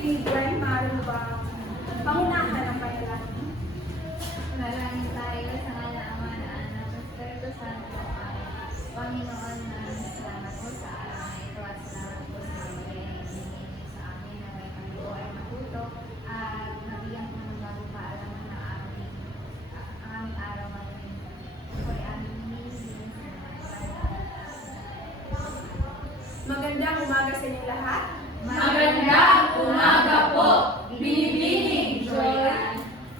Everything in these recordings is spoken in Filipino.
Bigyan, maaari mo ba pangunahan ang panalangin? Manalangin tayo sa ngala ng Ama, ng Anak, ng Espiritu Santo. Panginoon, maraming salamat po sa araw na ito at salamat po sa mga bagay na ibinigay niyo sa amin na may kami po ay matuto at nabigyan po ng bagong kaalaman na ang aming araw ngayon. Ito ay aming hinihiling Magandang umaga sa inyo lahat. Magandang umaga po, Binibining Joy.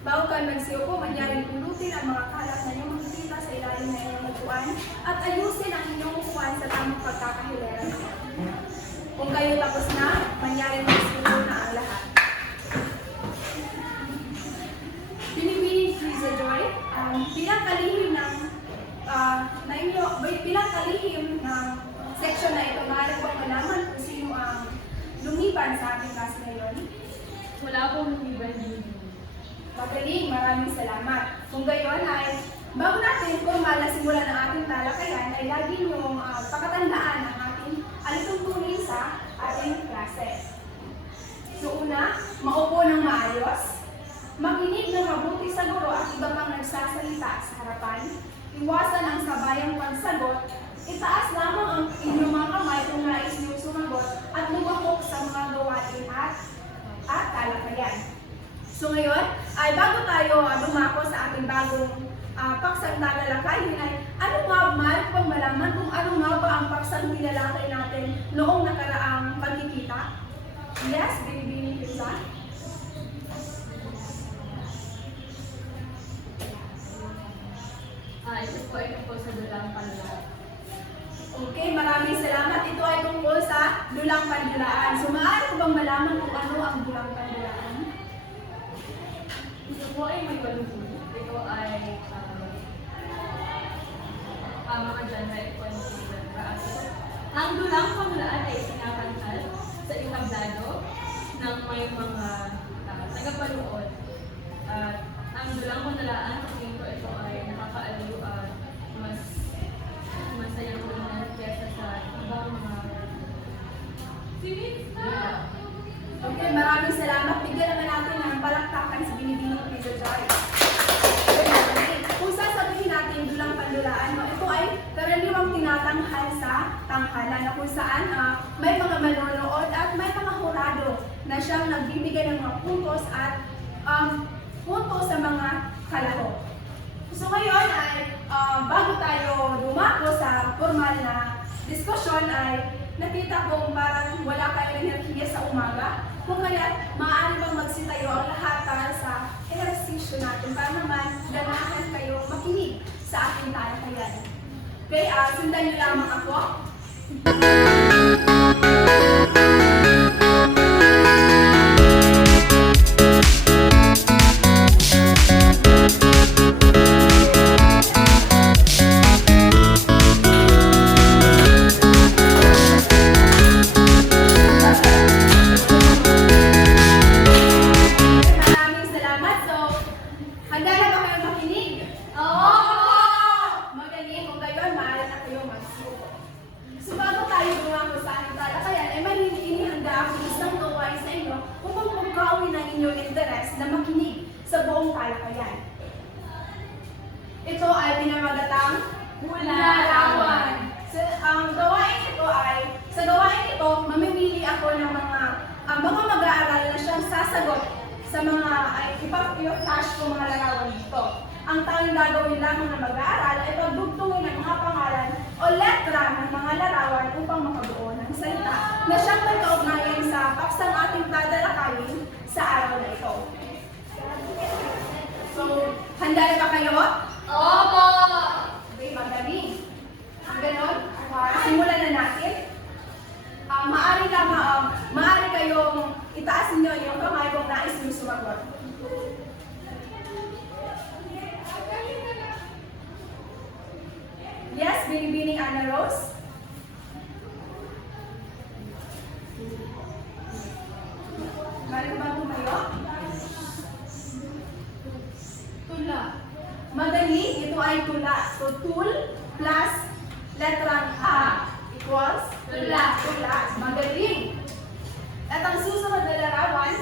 Bago kayo magsiupo, mangyaring pulutin ang mga kalat na inyong makikita sa ilalim na inyong upuan at ayusin ang inyong upuan sa tamang pagkakahilera. Kung kayo tapos na, mangyaring magsiupo na ang lahat. Binibining Teresa Joy, bilang kalihim ng section na ito, maaari po malaman kung sino ang lumiban sa ating class ngayon. Wala pong lumiban din. Magaling, maraming salamat. Kung gayon ay, bago natin formal na simulan ng ating talakayan, ay lagi niyong pakatandaan ang ating alituntunin sa ating klase. So una, maupo ng maayos, makinig ng mabuti sa guro at iba pang nagsasalita sa harapan, iwasan ang sabayang pagsagot, itaas lamang ang inyong mga kamay kung nais niyong sumagot at lumahok sa mga gawain at talakayan. So ngayon, ay bago tayo dumako sa ating bagong paksang talalakayin ay ano nga ba pang malaman kung ano nga ba ang paksang tinalakay natin noong nakaraang pagkikita? Yes, Binibining Teresa? Ito po ay tungkol sa dulang panloob. Okay, maraming salamat. Ito ay tungkol sa dulang pandulaan. So maaari ko bang malaman kung ano ang dulang pandulaan? Ito po ay may balunggo. Ito ay mga genre po ang ang dulang panlaan ay pinapantal sa entablado ng may mga tagapanood. At ang dulang panlaan, tingin ko ito ay nakakaaliw at mas masaya po naman kesa sa ibang mga Okay, maraming salamat. Bigyan naman natin ng palakpakan si Binibining Teresa Joy. Kung sasabihin natin dulang pandulaan, ito ay karaniwang tinatanghal sa tanghalan na kung saan may mga manonood at may mga hurado na siyang nagbibigay ng mga puntos at puntos sa mga kalaro. So ngayon ay bago tayo dumako sa formal na diskusyon ay nakita kong parang wala kayong enerhiya sa umaga. Kung kaya maaari bang magsitayo ang lahat para sa ehersisyo natin para naman ganahan kayo makinig sa ating talakayan. Okay, sundan niyo lamang ako. Ito ay pinamagatang larawan. Sa gawain ito, mamimili ako ng mga mag-aaral na siyang sasagot sa mga ipag-flash ko mga larawan dito. Ang tanging gagawin lamang ng mag-aaral ay pagdugtungin ng mga pangalan o letra ng mga larawan upang makabuo ng salita na siyang may kaugnayan sa paksang ating tatalakayin sa araw na ito. So, handa na ba kayo? Opo! Okay, magaling. Ganon, simulan na natin. Maaari kayong itaas niyo yung kamay kung nais niyo sumagot. Yes, Binibining Ana Rose? Maaari ba tumayo? Tula. Madali, ito ay tula. So, tul plus letrang A equals tula. Tula. Magaling. At ang susunod na larawan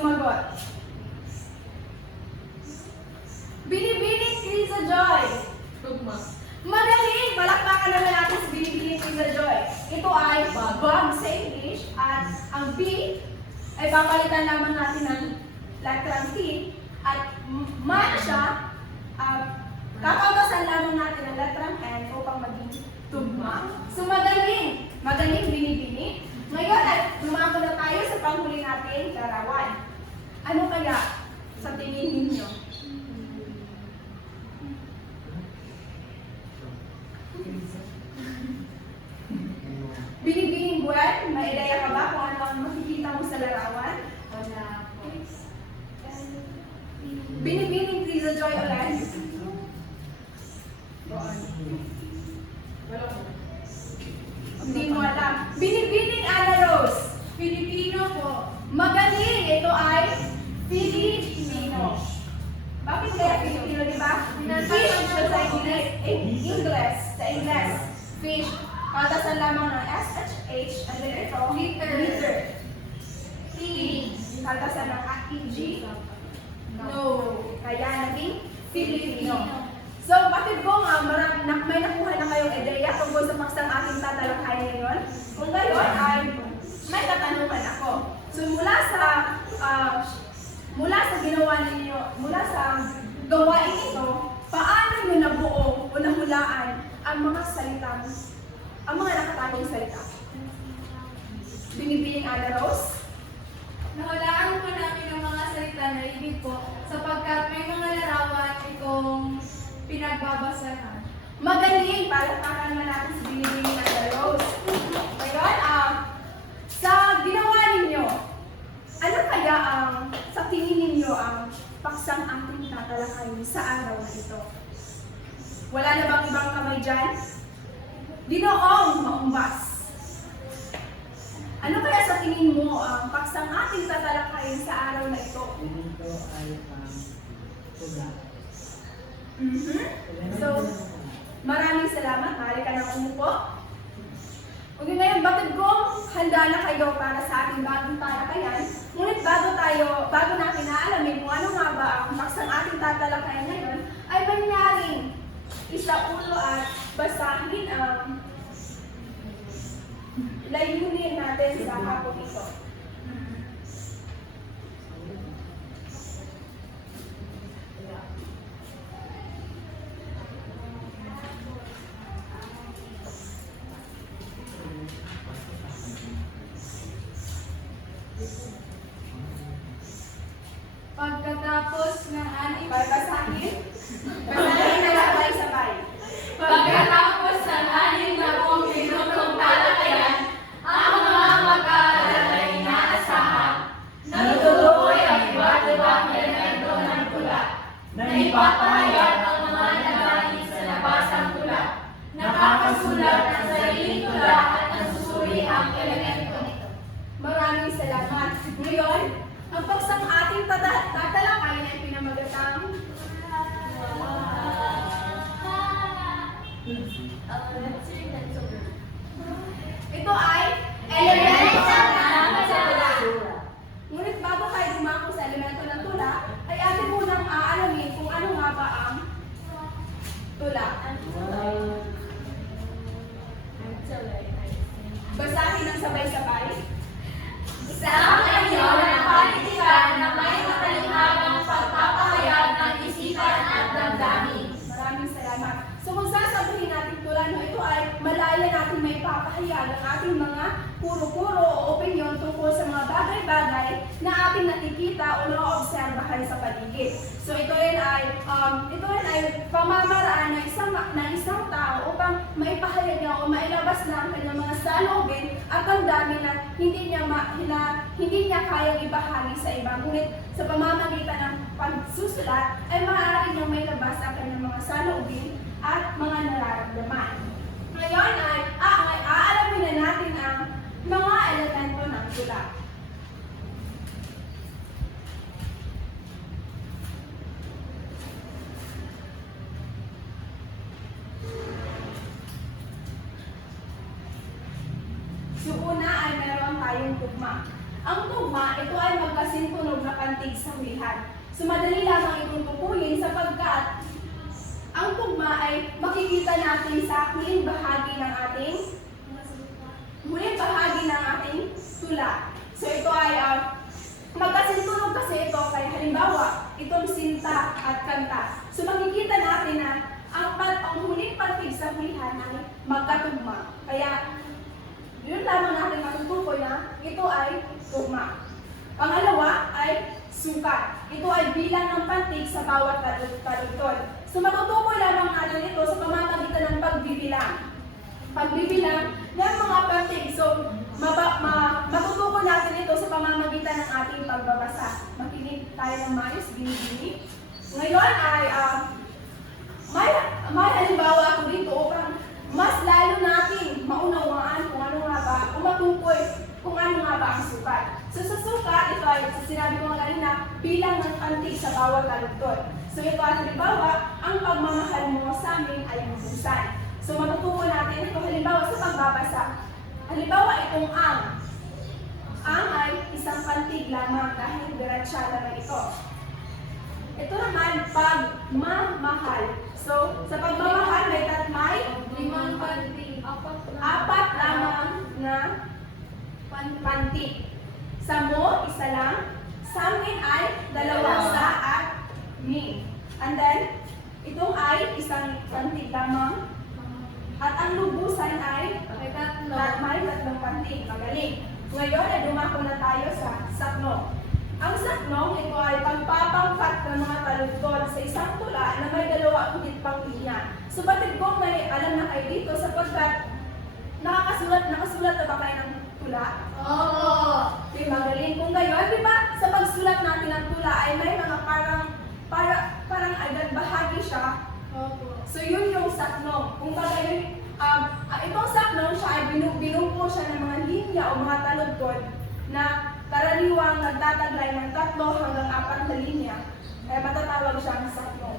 sumagot? Binibining Krisa Joy. Tugma. Magaling! Palakpakan naman natin si Binibining Krisa Joy. Ito ay bug sa English at ang B ay papalitan lamang natin ng letrang T at matcha kakautasan lamang natin ang letrang N upang maging tugma. So magaling! Magaling Binibining. Ngayon ay lumako na tayo sa panghuli natin, larawan. Ano kaya sa tingin ninyo? Binibining Buwan, may ideya ka ba kung ano ang makikita mo sa larawan? Wala po. Binibining Krisa Joy ulit. Hindi mo alam. Binibining Ana Rose. Pilipino po. Magaling! Ito ay Filipino. Bakit kaya Filipino, di ba? Fish siya sa English. Sa English. Fish. Katasan lamang ng SHH and then ito, liter. T. Katasan ng EG. No. Kaya naging Filipino. So, bakit ko nga, may nakuha na kayong ideya tungkol sa paksang ating tatalakayin ngayon? Kung gayon ay may katanungan ako. So, mula sa ginawa ninyo, mula sa gawain ito, paano nyo nabuo o nahulaan ang mga salitang, ang mga nakatagong salita? Binibining Ana Rose? Nahulaan po namin ang mga salita na ibig po sapagkat may mga larawan itong pinagbabasahan. Magaling! Palakpakan naman natin si Binibining Ana Rose. Ngayon, sa ginawa ninyo, ano kaya sa tingin ninyo ang paksang ating tatalakayin sa araw na ito? Wala na bang ibang kamay dyan? Dinoong maumbas. Ano kaya sa tingin mo ang paksang ating tatalakayin sa araw na ito? Dito ay tuga. So, maraming salamat. Maaari ka nang umupo. Okay, ngayon, bakit ko handa na kayo para sa ating bagong talakayan? Ngunit bago natin naalamin kung ano nga ba ang paksang ating tatalakayan ngayon, ay mangyaring isaulo at basahin ang layunin natin sa hapon ito. Pagkatapos ng anim Basahin na sabay-sabay. Pagkatapos ng 60 minutong talakayan, ang mga mag-aaral ay inaasahan na tutuloy ang iba't ibang elemento ng tula na ipapahayag ang mga nagaling sa nabasang tula, nakakasulat ng sariling tula at nasusuri ang elemento nito. Maraming salamat. Ngayon, ang paksang ating tatalakayin ay pinamagatang ito ay elemento ng tula. Ngunit bago tayo dumako sa elemento ng tula, ay atin munang aalamin kung ano nga ba ang tula. Basahin ng sabay-sabay. Isang anyo ng panitikan na may matalimagang pagpapahayag ng isipan at damdamin. Maraming salamat. So kung sasabihin natin tula, no, ito ay malaya natin may papahayag ang ating mga puro-puro o opinyon tungkol sa mga bagay-bagay na ating nakikita o na-obserbahan sa paligid. So ito rin ay pamamaraan ng isang tao upang maipahayag niya o mailabas na ang kanyang mga saloobin at damdamin na hindi niya kayang ibahagi sa iba. Ngunit sa pamamagitan ng pagsusulat ay maaari niyang mailabas ang kanyang mga saloobin at mga nararamdaman. Ngayon ay aalamin na natin ang mga elemento ng tula. So una ay meron tayong tugma. Ang tugma, ito ay magkasintunog na hulihan. So madali lamang itong tukuyin sapagkat ang tugma ay makikita natin sa huling bahagi ng ating tula. So ito ay magkasintunog kasi ito kaya halimbawa itong sinta at kanta. So makikita natin na ang huling pantig sa hulihan ay magkatugma. Kaya yun lamang natin matutukoy na ito ay tugma. Pangalawa ay sukat. Ito ay bilang ng pantig sa bawat taludtod. So matutukoy lamang natin ito sa pamamagitan ng pagbibilang. Pagbibilang ng mga pantig. So matutukoy natin ito sa pamamagitan ng ating pagbabasa. Makinig tayo ng maayos, binibini. Ngayon ay may halimbawa ako dito upang mas lalo natin maunawaan kung ano nga ba, kung matukoy kung ano nga ba ang sukat. So sa sukat, ito ay sinabi ko nga kanina, bilang ng pantig sa bawat taludtod. So ito ay halimbawa, ang pagmamahal mo sa amin ay mabusan. So matutukoy natin ito halimbawa sa pagbabasa. Halimbawa itong ang. Ang ay isang pantig lamang dahil diretsa naman ito. Ito naman, pagmamahal. So, sa pagmamahal, may Limang pantig. apat lamang na pantig. Sa mo, isa lang. Sa amin ay dalawa sa at mi. And then, itong ay isang pantig lamang. At ang lubusan ay may tatlong pantig. Magaling. Ngayon ay dumako na tayo sa sakno. Ang saknong ito ay pagpapangkat ng mga taludtod sa isang tula na may dalawa higit pang linya. So batid ko may alam na kayo dito sapagkat nakasulat na ba kayo ng tula? Oo. Okay, magaling. Kung gayon, di ba sa pagsulat natin ng tula ay may mga parang agad bahagi siya. Opo. So yun yung saknong. Kung baga yun, itong saknong siya ay binubuo siya ng mga linya o mga taludtod na karaniwang nagtataglay ng 3 hanggang 4 na linya. Kaya matatawag siyang saknong.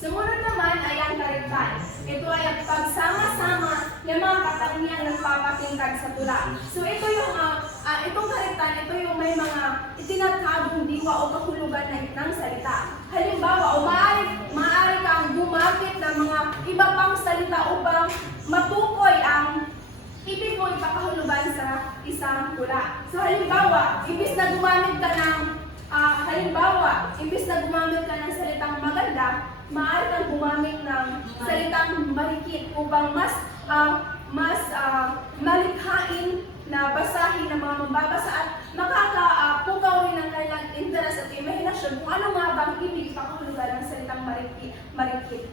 Sumunod naman ay ang kariktan. Ito ay ang pagsama-sama ng mga katangiang nagpapatingkad sa tula. So ito yung, itong kariktan, ito yung may mga itinatagong diwa o kahulugan ng salita. Halimbawa, maaari kang gumamit ng mga iba pang salita upang matukoy ang ibig mo ipakahulugan sa isang tula. So halimbawa, imbis na gumamit ka ng salitang maganda, maaari kang gumamit ng salitang marikit upang mas malikhain na basahin ng mga mambabasa at makakapukaw rin ng kanilang interest at imahinasyon kung ano nga bang ibig pakahulugan ng salitang marikit.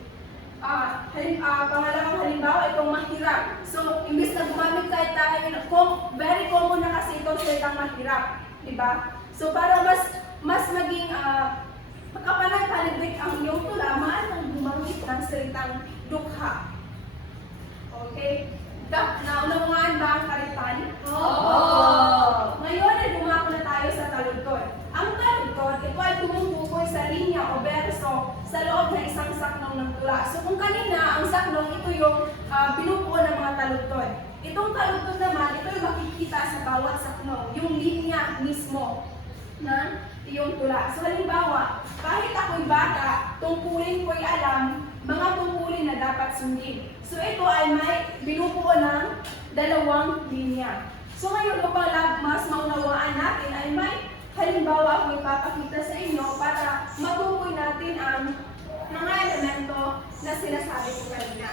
Pangalawang halimbawa, itong mahirap. So, imbis na gumamit kahit tayo, very common na kasi itong salitang mahirap. Diba? So, para mas maging makapanagpalibig ang iyong tula, maaari kang gumamit ng salitang dukha. Okay? Naunawaan ba ang kariktan? Oo. Ngayon ay dumako na tayo sa taludtod. Ang taludtod, ito ay tumutukoy sa linya o berso sa loob ng isang saknong ng tula. So kung kanina, ang saknong ito yung binubuo ng mga taludtod. Itong taludtod naman, ito yung makikita sa bawat saknong, yung linya mismo ng iyong tula. So halimbawa, kahit ako'y bata, tungkulin ko'y alam, mga tungkulin na dapat sundin. So ito ay may binubuo ng 2 linya. So ngayon upang mas maunawaan natin ay may halimbawa akong ipapakita sa inyo para matukoy natin ang mga elemento na sinasabi ko kanina.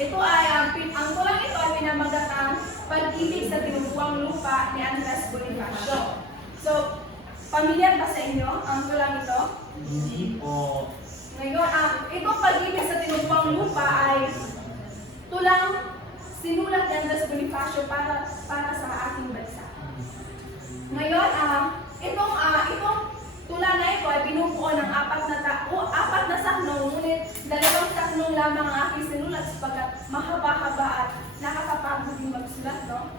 Ito ay ang tulang ito ay pinamagatang Pag-ibig sa Tinubuang Lupa ni Andres Bonifacio. So, pamilyar ba sa inyo ang tulang ito? Hindi po. Ngayon, itong Pag-ibig sa Tinubuang Lupa ay tulang sinulat ni Andres Bonifacio para sa ating bansa. Ngayon, itong tula na ito ay binubuo ng 4 na saknong, ngunit 2 saknong lamang ang aking sinulat sapagkat mahaba-haba at nakakapagod yung magsulat, no?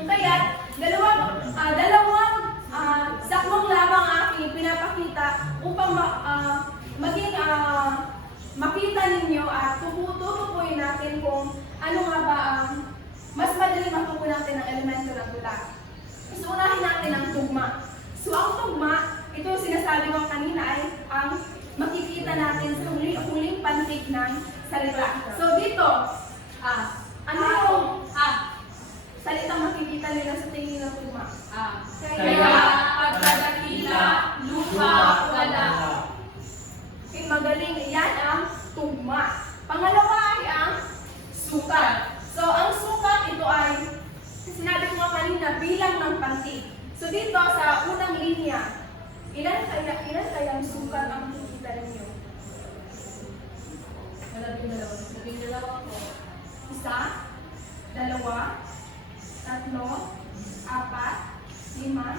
Kaya, ipakita upang makita ninyo at tututukoy natin kung ano nga ba ang mas madali matukoy natin ang elemento ng tula. So, unahin natin ang tugma. So, ang tugma, ito yung sinasabi ko kanina ay ang makikita natin sa huling pantig ng salita. So, dito, ano yung salitang makikita nila sa tingin ng tugma? Kaya pagkadakila, lupa, wala. Okay, magaling. Yan ang tugma. Pangalawa ay ang sukat. So, ang sukat, ito ay, sinabi ko nga kanina, bilang ng pantig. So, dito sa unang linya, ilan kaya ang sukat ang makikita ninyo? Labing dalawa po. Isa, dalawa, tatlo, apat, lima,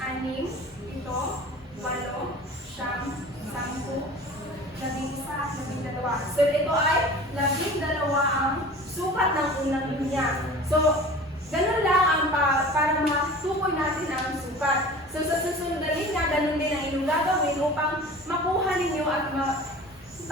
anim, pito, walo, siyam, sampu, 11 at 12. So ito ay 12 ang sukat ng unang linya. So ganun lang ang para matukoy natin ang sukat. So sa susunod na linya, ganun din ang inyong gagawin upang makuha ninyo at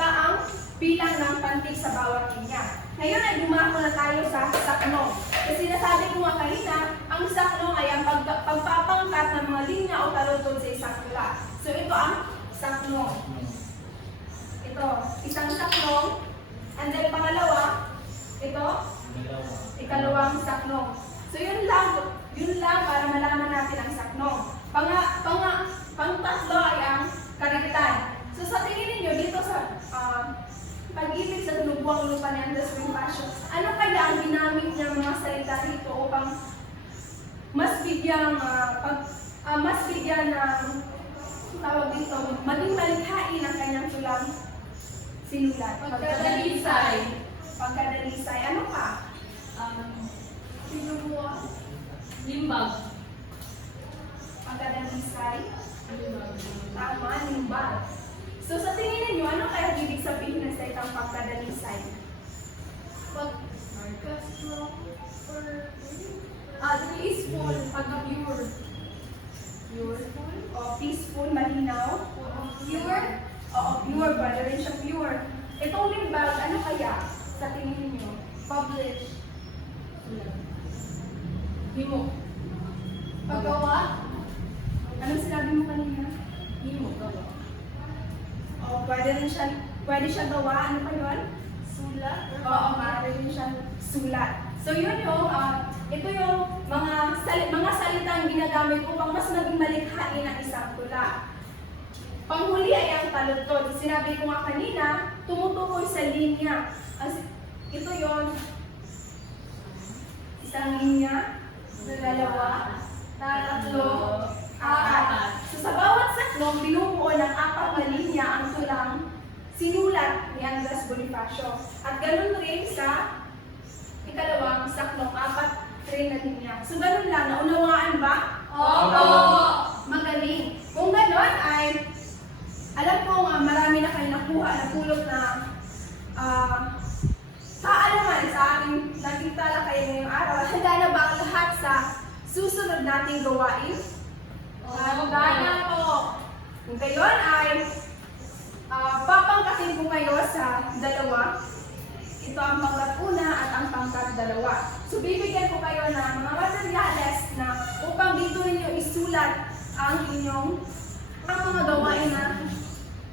ang bilang ng pantig sa bawat linya. Ngayon ay dumako na tayo sa saknong. Kasi nasabi ko nga kanina, ang saknong ay ang pagpapangkat ng mga linya o taludtod sa isang tula. So ito ang saknong. Ito, isang saknong. And then pangalawa, ito, ikalawang saknong. So yun lang para malaman natin ang saknong. Pangtatlo ay ang karitan. So sa tingin ninyo dito sa pag-ibig sa Tulugbuang Lupa ni Andres Bonifacio, ano kaya ang ginamit niya mga salita rito upang mas bigyan ng tawag dito, maging malikhain ang kanyang tulang sinulat? Pagkadalisay. Pagkadalisay. Ano pa? Sinubuan. Limbag. Pagkadalisay. Tama, limbag. So sa tingin ninyo, ano kaya ibig sabihin ng salitang pagkadalisay? Peaceful. Pagka-pure. Pure. O peaceful, malinaw. Pure. Oo, pure. Pwede rin siya pure. Itong limbag, ano kaya sa tingin ninyo? Publish. Himo. Paggawa? Anong sinabi mo kanina? Himo. Gawa. O pwede siya gawa. Ano pa yun? Sulat. Oo, pwede rin siya sulat. So yun yung, ito yung mga salitang ginagamit upang mas maging malikhain ang isang tula. Panghuli ay ang taludtod. Sinabi ko nga kanina, tumutukoy sa linya. Ito yon, isang linya, dalawa, tatlo, apat. So sa bawat saklong, binubuo ng 4 na linya ang tulang sinulat ni Andres Bonifacio. At ganun rin sa ikalawang saklong, 4 rin na linya. So ganun lang, naunawaan ba? Opo! Magaling. Kung ganun ay, alam ko marami na kayo nakuha na pulot na kaalaman sa ating naging talakayan ngayong araw. Handa na ba ang lahat sa susunod nating gawain? Handa na po. Kung gayon ay papangkatin ko kayo sa dalawa. Ito ang pangkat una at ang pangkat dalawa. So bibigyan ko kayo ng mga materyales na upang dito ninyo isulat ang mga gawain na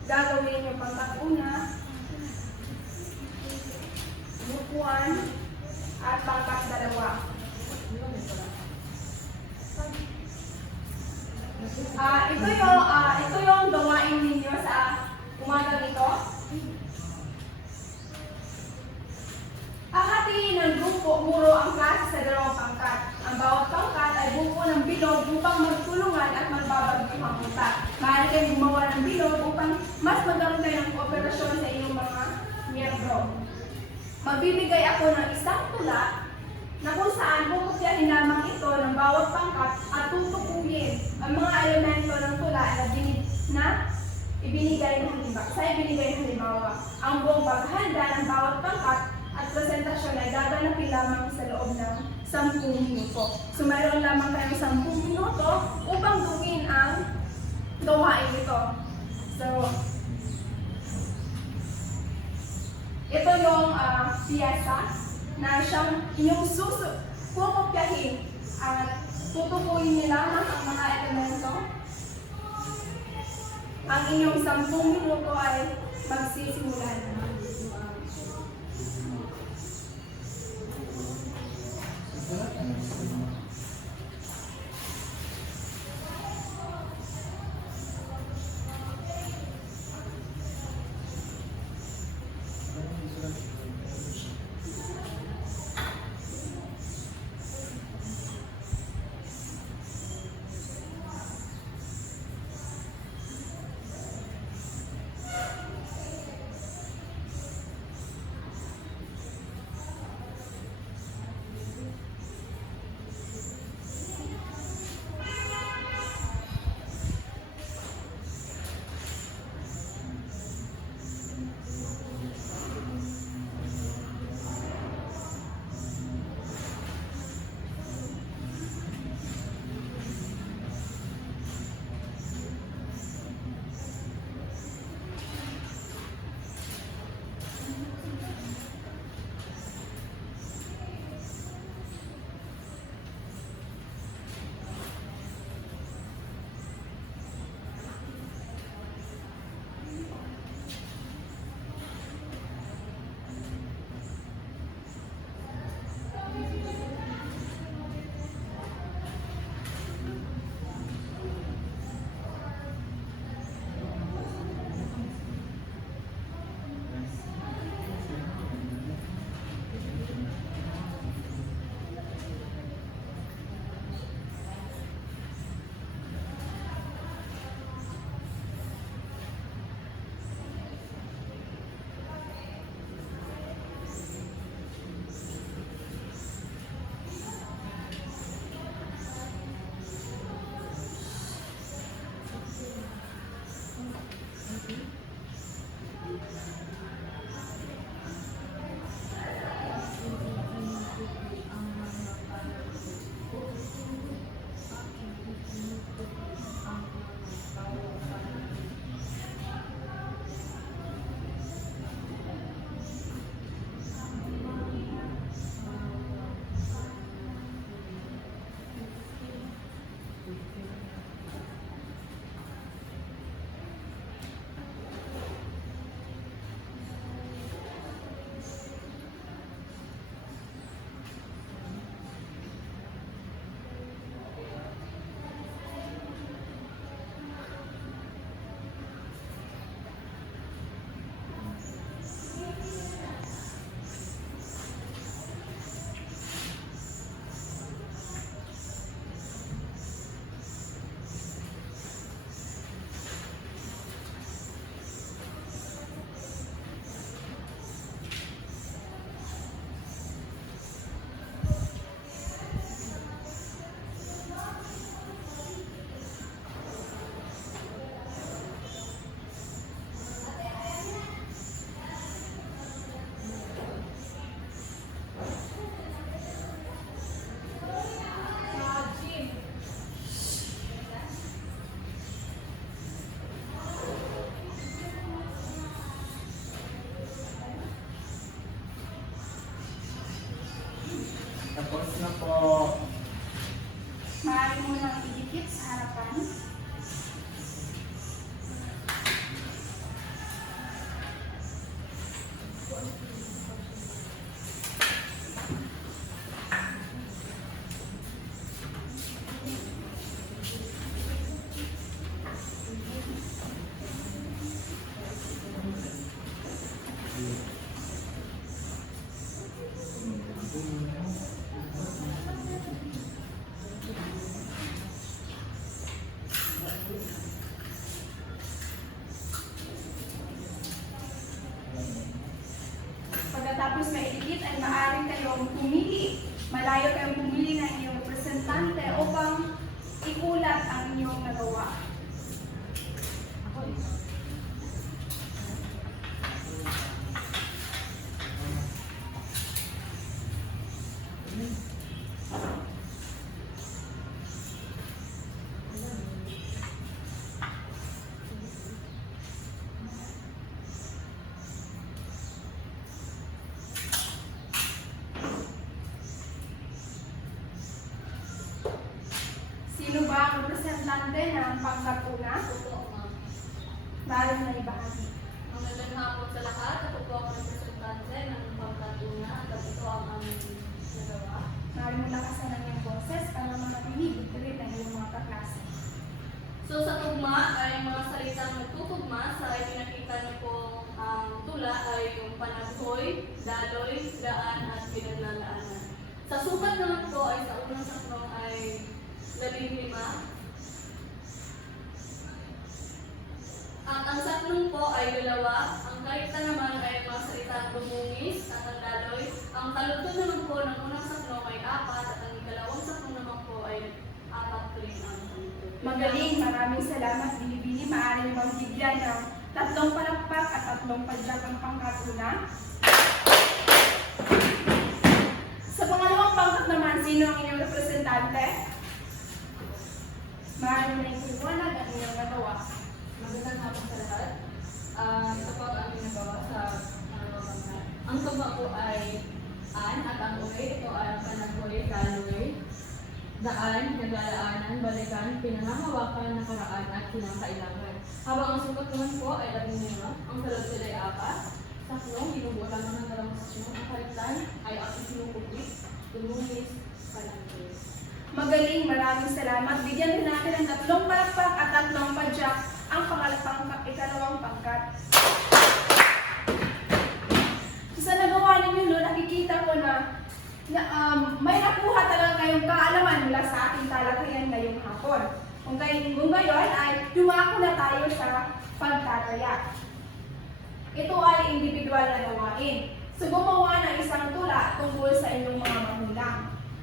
gagawin ninyo. Pangkat una, group 1, at pangkat dalawa. Ito yung gawain ninyo sa umagang ito. Hahatiin ng grupo muro ang klase sa dalawang pangkat. Ang bawat pangkat ay buo ng bilog upang magtulungan at magbabagyong ang utak. Maaari kayong gumawa ng bilog upang mas magkaroon kayo ng kooperasyon sa inyong mga miyembro. Magbibigay ako ng isang tula na kung saan pupukyahin lamang ito ng bawat pangkat at tutukuyin ang mga elemento ng tula na ibinigay ng halimbawa. Ang buong paghahanda ng bawat pangkat at presentasyon ay gaganapin lamang sa loob ng 10 minuto. So mayroon lamang kayong 10 minuto upang gawin ang gawain ito. So, ito yung piyesa na siyang inyong pupukyahin at tutukuyin nila ang mga elemento. Ang inyong 10 minuto ay magsisimula na. Tapos na po. Maaari mo nang idikit sa harapan. Sino ba ang representante ng pangkatuna? Opo, ma'am. Maaari mo na ibahagi. Magandang hapon sa lahat. Ako po ang representante ng pangkatuna at ito ang aming nagawa. Maaari mo lakasan ang iyong boses para manatinig ulit ng iyong mga kaklase. So sa tugma ay mga salitang nagtutugma sa ipinakita niyo po ang tula ay yung panaghoy, daloy, daan at pinaglalaanan. Sa sukat naman po ay sa unang saknong ay 15. At ang saknong po ay 2. Ang kalikta naman ay mga salitang lumungis at ang daloy. Ang kalugtod naman po ng unang saknong ay 4 at ang ikalawang saknong naman po ay 4 rin ang kalugtod. Magaling, maraming salamat, Binibini. Maaari mo bigyan ng 3 palakpak at 3 padyak ang pangkatuna. Sa pangalawang pangkat naman, sino ang inyong representante? Maaari mo na ipaliwanag ang inyong nagawa. Magandang hapon sa lahat. Ito po ang aming nagawa sa pangalawang bangka. Ang tugma po ay an at ang uwi. Ito ay ang panaghoy, daloy, daan, naglalaanan, balikan, pinangahawakan, nakaraan at kinakailangan. Habang ang sukat naman po ay 15. Ang kalagtid ay 4. Saknong, binubuo lamang ng 2 saknong. Ang kaliktan ay ang sinukupit, lumungis, panaghoy. Magaling, maraming salamat. Bigyan din natin ng 3 palakpak at 3 padyak ang ikalawang pangkat. So, sa nagawa ninyo, no, nakikita ko na may nakuha talaga kayong kaalaman mula sa ating talakayan ngayong hapon. Kung gayon ay dumako na tayo sa pagtataya. Ito ay individual na gawain. So, gumawa ng isang tula tungkol sa inyong mga magulang.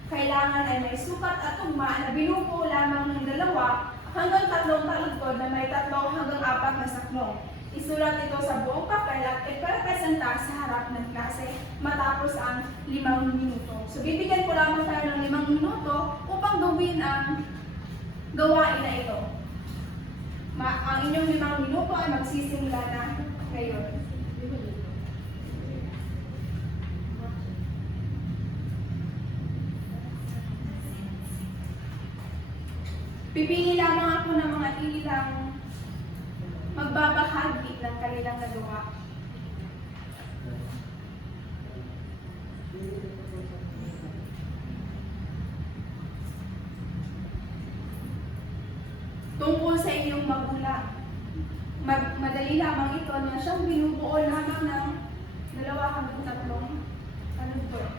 Kailangan ay may sukat at tugma na binubuo lamang ng 2 hanggang 3 taludtod na may 3 hanggang 4 na saknong. Isulat ito sa buong papel at iparepresenta sa harap ng klase matapos ang 5 minuto. So, bibigyan ko lamang tayo ng 5 minuto upang gawin ang gawain na ito. Ang inyong 5 minuto ay magsisimula na ngayon. Pipili lamang ako ng mga ilang magbabahagi ng kanilang nagawa. Tungkol sa inyong magulang. Madali lamang ito na siyang binubuo lamang ng 2 hanggang 3 taludtod.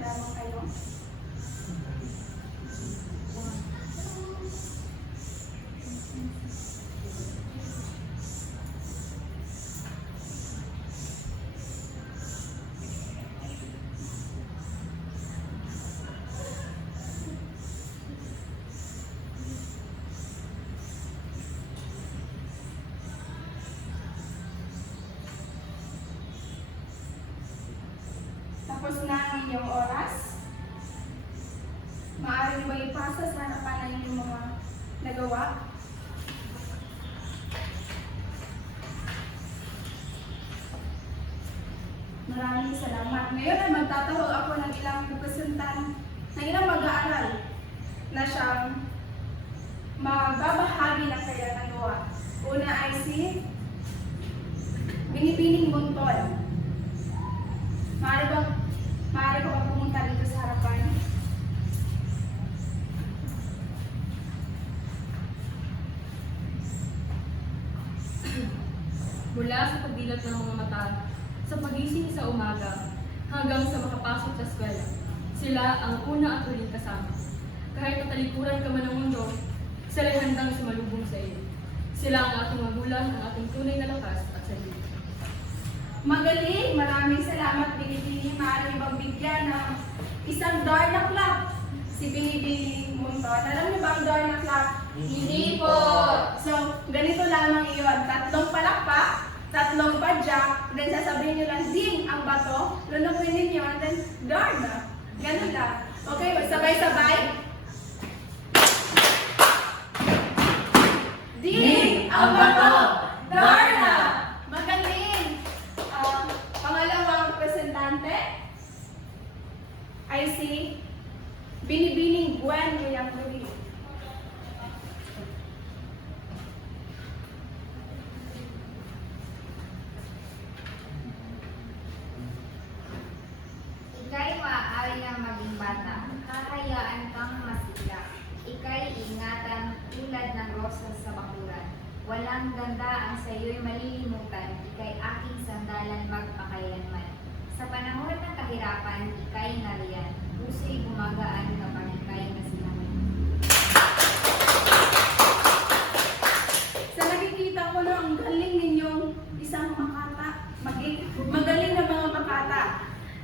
lamang kayo. Tapos na ang inyong oras. Maaari ba ipasa sa harapan ng inyong mga nagawa? Maraming salamat. Ngayon ay magtatawag ako ng ilang representant, ng ilang mag-aaral na siyang magbabahagi ng kanyang nagawa. Una ay si Binibining Montol. Maaari ba pumunta dito sa harapan? Mula sa pagdilat ng mga mata, sa pagising sa umaga, hanggang sa makapasok sa eskwela, sila ang una at huling kasama. Kahit matalikuran ka man ng mundo, sila ay handang sumalubong sa iyo. Sila ang ating magulang, ang ating tunay na lakas at salita. Magaling! Maraming salamat, Binibining. Maaari bang bigyan ng isang Darna Clap si Binibining Montol? Alam niyo ba ang Darna Clap? Hindi po! So, ganito lamang iyon. 3 palakpak, 3 padyak, then sasabihin niyo lang, ding ang bato, lunupin ninyo, and then Darna. Ganun lang. Okay, sabay-sabay. Ding ang bato! Darna! Magaling! Pangalawang representante ay si Binibining Gwen Muyangkuri. Ika'y maaari ng maging bata, hahayaan kang masigla. Ika'y ingatan tulad ng rosas sa bakuran. Walang ganda ang sa'yo'y malilimutan, ika'y aking sandalan magpakailanman. Sa panahon ng kahirapan, ika'y nariyan, puso'y gumagaan kapag ika'y nasilangan. Sa nakikita ko na ang galing ninyong isang makata, magaling na mga makata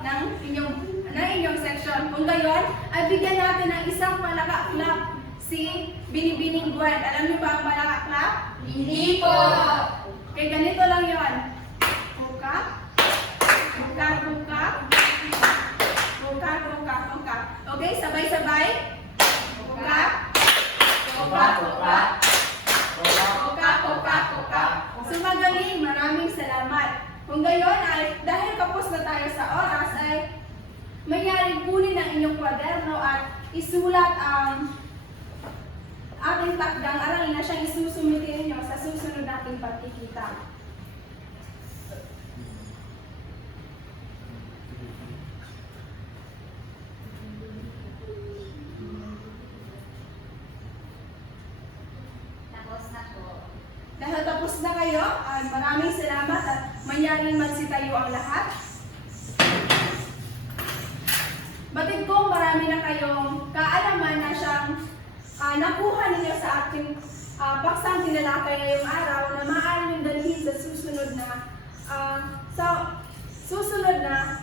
ng inyong section. Kung gayon, ay bigyan natin ng isang palaka-clap si Binibining Gwen. Alam niyo ba ang palaka-clap? Hindi po! Okay, ganito lang yon. Buka, buka, buka, buka, buka, buka. Okay, sabay-sabay. Buka, buka, buka, buka, buka, buka. So magaling, maraming salamat. Kung gayon ay, dahil kapos na tayo sa oras, ay mayroong kunin ang inyong kwaderno at isulat ang ating takdang aral na siyang isusumitin ninyo sa susunod nating pagkikita. Tapos na po. Dahil tapos na kayo, maraming salamat at mangyaring magsitayo ang lahat. Batid kong marami na kayong kaalaman na siyang nakuha ninyo sa ating paksang tinalakay ngayong araw na maaari niyong dalhin sa susunod na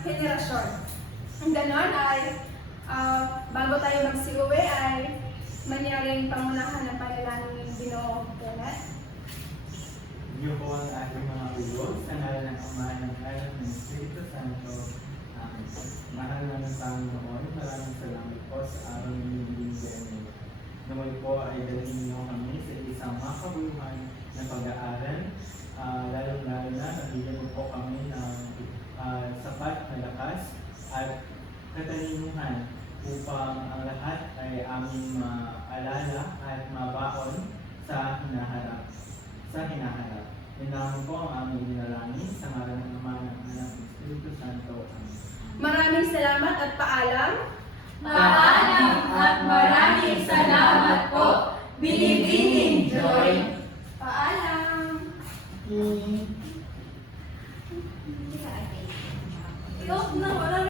henerasyon. Ang ganon ay bago tayo magsiuwi ay mangyaring pangunahan ng panalangin ng Ginoong Kenneth. Niyo po ang ating mga ulo, sa ngalan ng Ama, ng Anak, ng Espiritu Santo. Amen. Mahal namin Panginoon, maraming salamat po sa araw ng Linggo. Naman po ay dalhin niyo kami sa isang makabuluhan na pag-aaral, lalong-lalo na nabigyan mo po kami ng sapat na lakas at katalinuhan upang ang lahat ay aming maalala at mabaon sa hinaharap. Yan naman po ang aming dinalangin sa ngalan ng Ama, ng Anak, ng Espiritu Santo. Amen. Maraming salamat at paalam. Paalam at maraming salamat po, Binibining Joy. Paalam. Ito na, wala